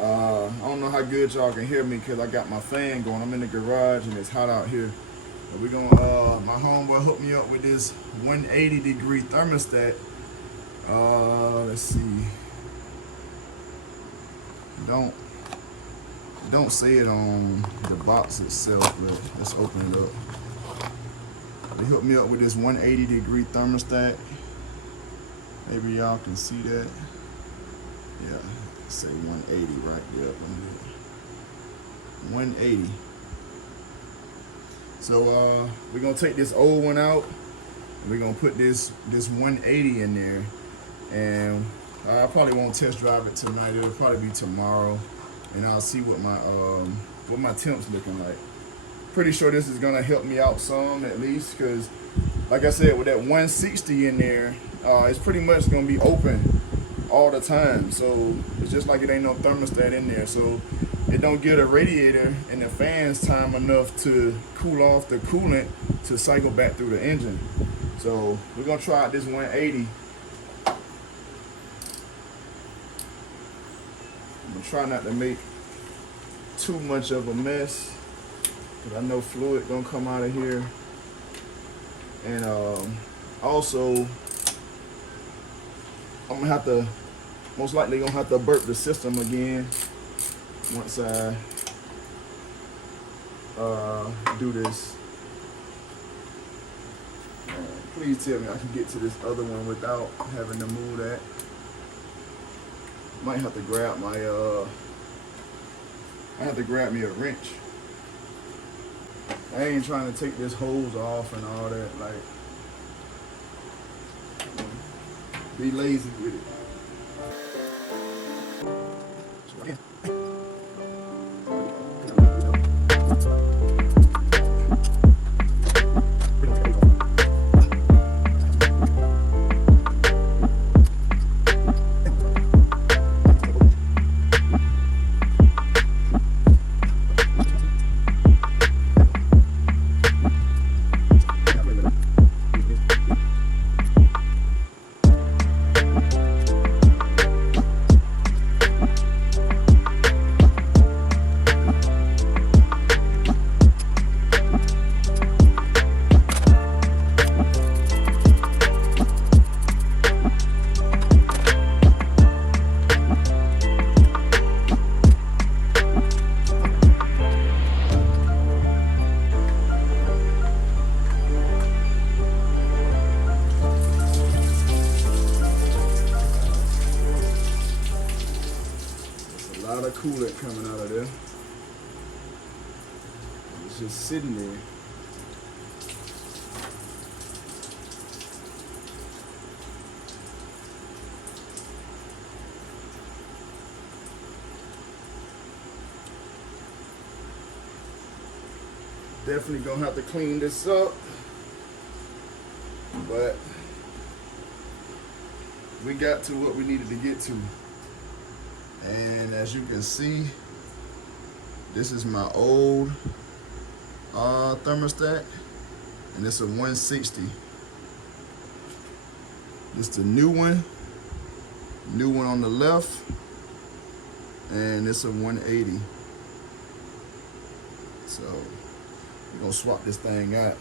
I don't know how good y'all can hear me because I got my fan going. I'm in the garage and it's hot out here. But we're gonna, my homeboy hooked me up with this 180-degree thermostat. Let's see. Don't say it on the box itself, but let's open it up. They hooked me up with this 180-degree thermostat. Maybe y'all can see that. Yeah, say 180 right there. 180. So we're gonna take this old one out. And we're gonna put this 180 in there, and I probably won't test drive it tonight. It'll probably be tomorrow, and I'll see what my temps looking like. Pretty sure this is gonna help me out some at least, because like I said, with that 160 in there, it's pretty much gonna be open all the time. So it's just like it ain't no thermostat in there, so it don't give the radiator and the fans time enough to cool off the coolant to cycle back through the engine. So we're gonna try out this 180. I'm gonna try not to make too much of a mess, because I know fluid gonna come out of here. And also I'm gonna have to, most likely gonna have to burp the system again once I do this. Please tell me I can get to this other one without having to move that. Might have to grab my I have to grab me a wrench. I ain't trying to take this hose off and all that, like, be lazy with it. Coolant coming out of there. It's just sitting there. Definitely gonna have to clean this up, but we got to what we needed to get to. And as you can see, this is my old thermostat, and it's a 160. This is the new one on the left, and it's a 180. So we're gonna swap this thing out.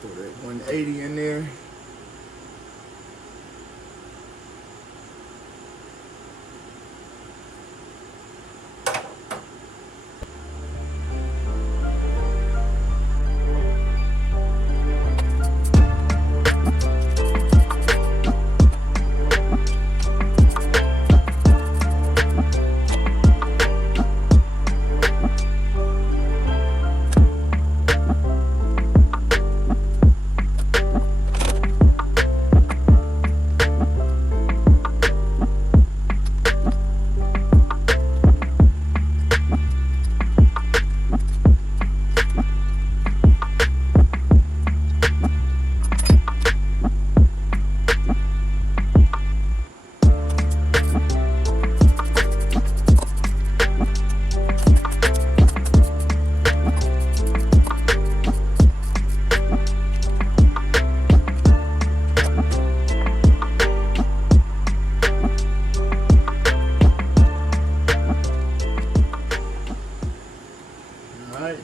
Throw that 180 in there.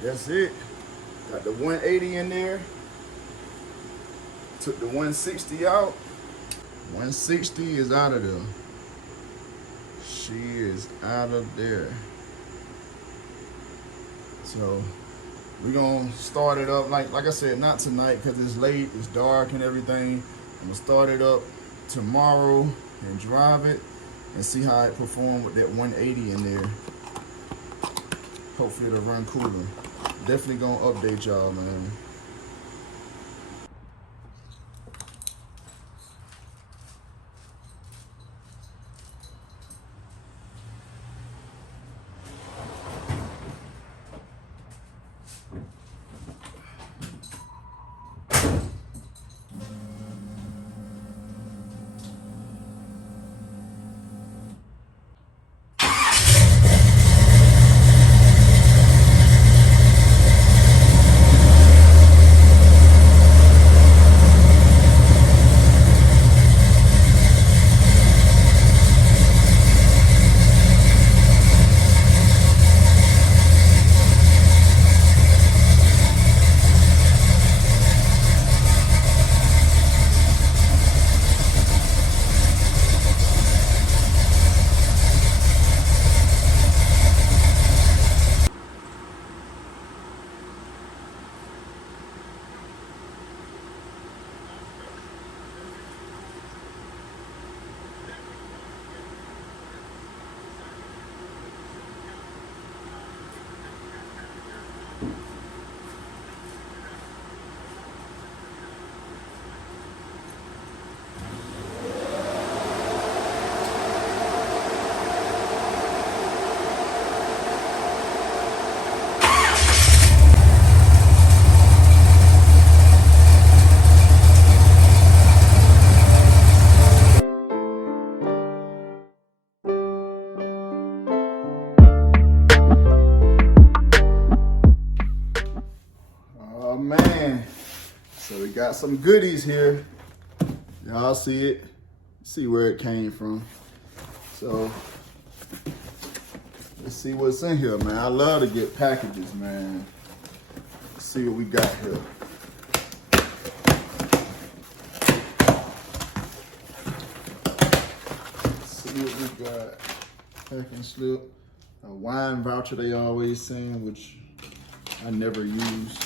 That's it. Got the 180 in there. Took the 160 out. 160 is out of there. She is out of there. So we're gonna start it up like I said, not tonight because it's late, it's dark and everything. I'm gonna start it up tomorrow and drive it and see how it performs with that 180 in there. Hopefully it'll run cooler. Definitely gonna update y'all, man. Oh man, so we got some goodies here. Y'all see it, see where it came from. So let's see what's in here, man. I love to get packages, man. Let's see what we got here. Let's see what we got. Packing slip, a wine voucher they always send, which I never use.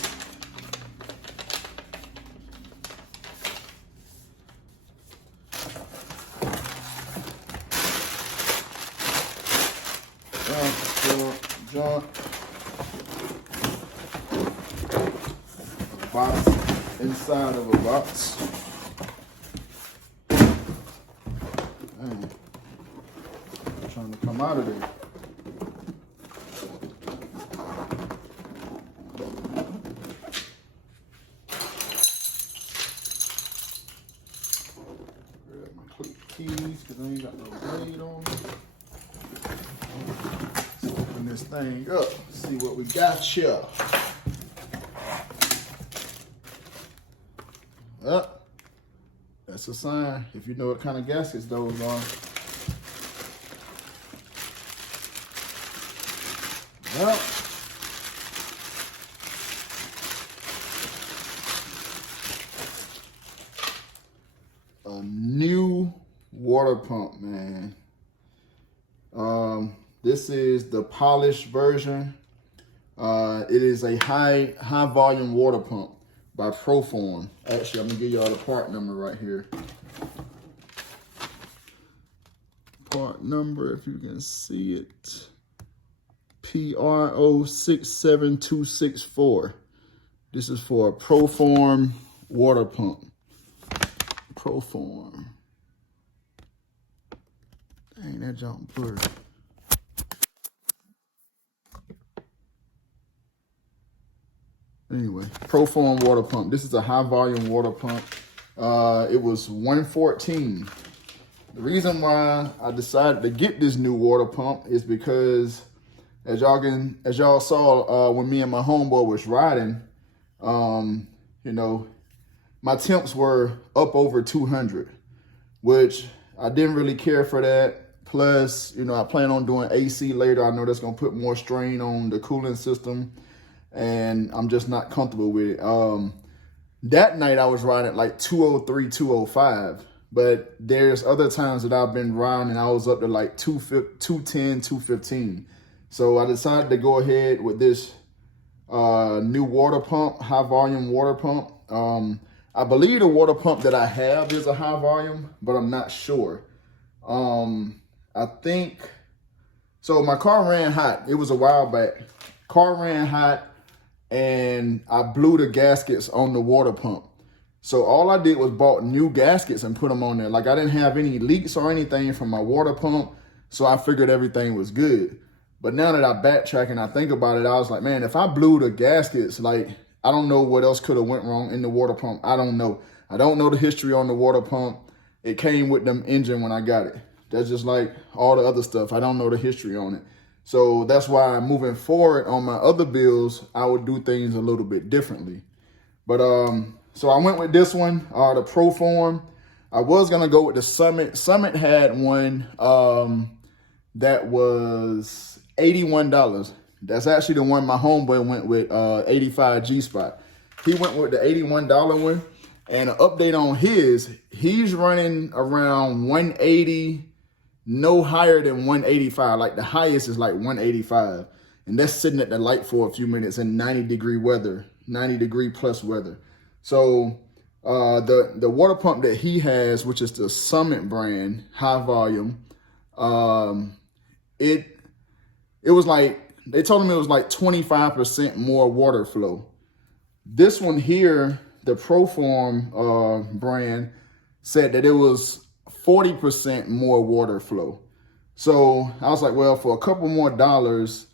Junk. A box inside of a box. Man, I'm trying to come out of there. Grab my keys because I ain't got no blade on me. Open this thing up, see what we got here. That's a sign if you know what kind of gaskets those are. Well, a new water pump, man. This is the polished version. It is a high volume water pump by Proform. Actually, I'm gonna give y'all the part number right here. Part number, if you can see it, PRO67264. This is for a Proform water pump. Proform. Dang, that jump blurry. Anyway, Proform water pump. This is a high volume water pump. It was $114. The reason why I decided to get this new water pump is because, as y'all saw when me and my homeboy was riding, you know, my temps were up over 200, which I didn't really care for that. Plus, you know, I plan on doing AC later. I know that's gonna put more strain on the cooling system. and I'm just not comfortable with it. That night I was riding at like 203, 205, but there's other times that I've been riding and I was up to like 210, 215. So I decided to go ahead with this new water pump, high volume water pump. I believe the water pump that I have is a high volume, but I'm not sure. I think, so my car ran hot. It was a while back. Car ran hot and I blew the gaskets on the water pump. So all I did was bought new gaskets and put them on there. Like I didn't have any leaks or anything from my water pump. So I figured everything was good. But now that I backtrack and I think about it, I was like, man, if I blew the gaskets, like, I don't know what else could have went wrong in the water pump. I don't know. I don't know the history on the water pump. It came with them engine when I got it. That's just like all the other stuff. I don't know the history on it. So that's why moving forward on my other bills, I would do things a little bit differently. But so I went with this one, the Proform. I was gonna go with the Summit. Summit had one that was $81. That's actually the one my homeboy went with, 85 G-Spot. He went with the $81 one, and an update on his, he's running around 180, no higher than 185. Like the highest is like 185. And that's sitting at the light for a few minutes in 90-degree weather, 90-degree plus weather. So the water pump that he has, which is the Summit brand, high volume, it was like, they told him it was like 25% more water flow. This one here, the Proform brand, said that it was 40% more water flow. So I was like, well, for a couple more dollars,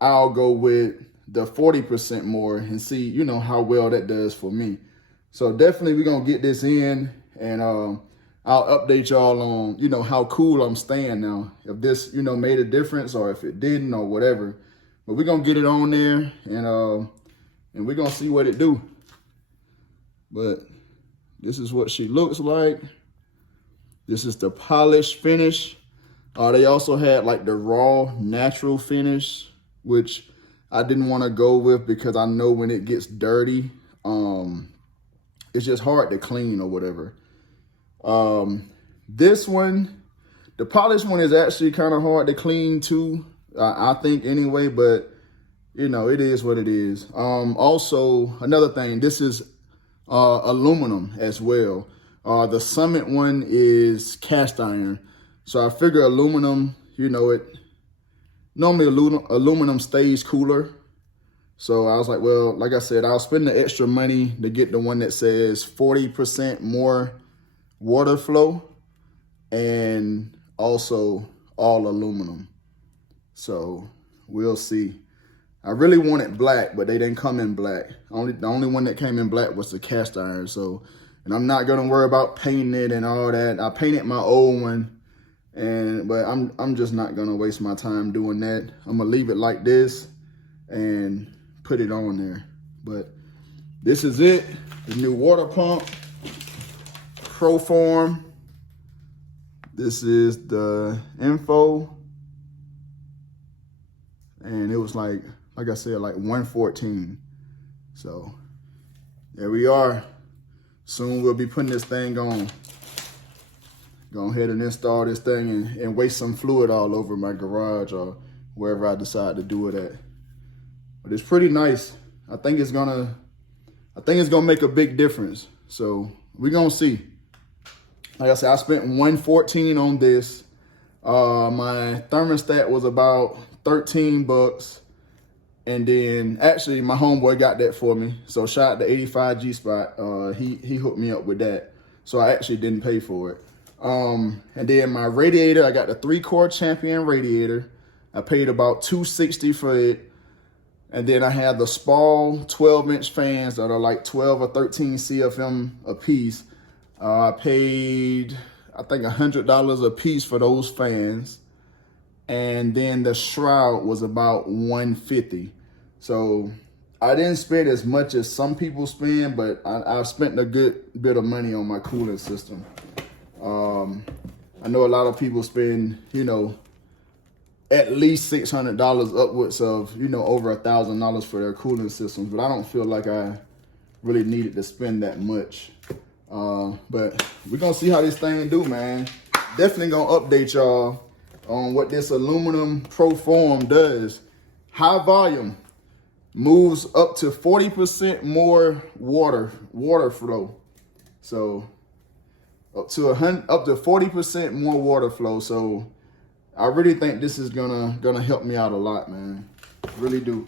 I'll go with the 40% more and see, you know, how well that does for me. So definitely we're going to get this in, and I'll update y'all on, you know, how cool I'm staying now. If this, you know, made a difference or if it didn't or whatever. But we're going to get it on there, and we're going to see what it do. But this is what she looks like. This is the polished finish. They also had like the raw natural finish, which I didn't want to go with because I know when it gets dirty, it's just hard to clean or whatever. This one, the polished one, is actually kind of hard to clean too, I think anyway, but you know, it is what it is. Also, another thing, this is aluminum as well. The Summit one is cast iron. So I figure aluminum, you know, normally aluminum stays cooler. So I was like, well, like I said, I'll spend the extra money to get the one that says 40% more water flow and also all aluminum. So we'll see. I really wanted black, but they didn't come in black. The only one that came in black was the cast iron. So, and I'm not gonna worry about painting it and all that. I painted my old one, but I'm just not gonna waste my time doing that. I'm gonna leave it like this and put it on there. But this is it, the new water pump, Proform. This is the info, and it was like I said, like 114. So there we are. Soon we'll be putting this thing on. Go ahead and install this thing and waste some fluid all over my garage or wherever I decide to do it at. But it's pretty nice. I think it's gonna make a big difference. So we're gonna see. Like I said, I spent $114 on this. My thermostat was about 13 bucks. And then actually my homeboy got that for me. So shout out to 85 G-Spot. He hooked me up with that. So I actually didn't pay for it. And then my radiator, I got the 3-core Champion radiator. I paid about $260 for it. And then I had the Spall 12-inch fans that are like 12 or 13 CFM a piece. I paid, I think, $100 a piece for those fans. And then the shroud was about $150. So I didn't spend as much as some people spend, but I've spent a good bit of money on my cooling system. I know a lot of people spend, you know, at least $600 upwards of, you know, over $1,000 for their cooling systems. But I don't feel like I really needed to spend that much. But we're gonna see how this thing do, man. Definitely gonna update y'all on what this aluminum ProForm does. High volume moves up to 40% more water flow. So up to 40% more water flow. So I really think this is gonna help me out a lot, man. Really do.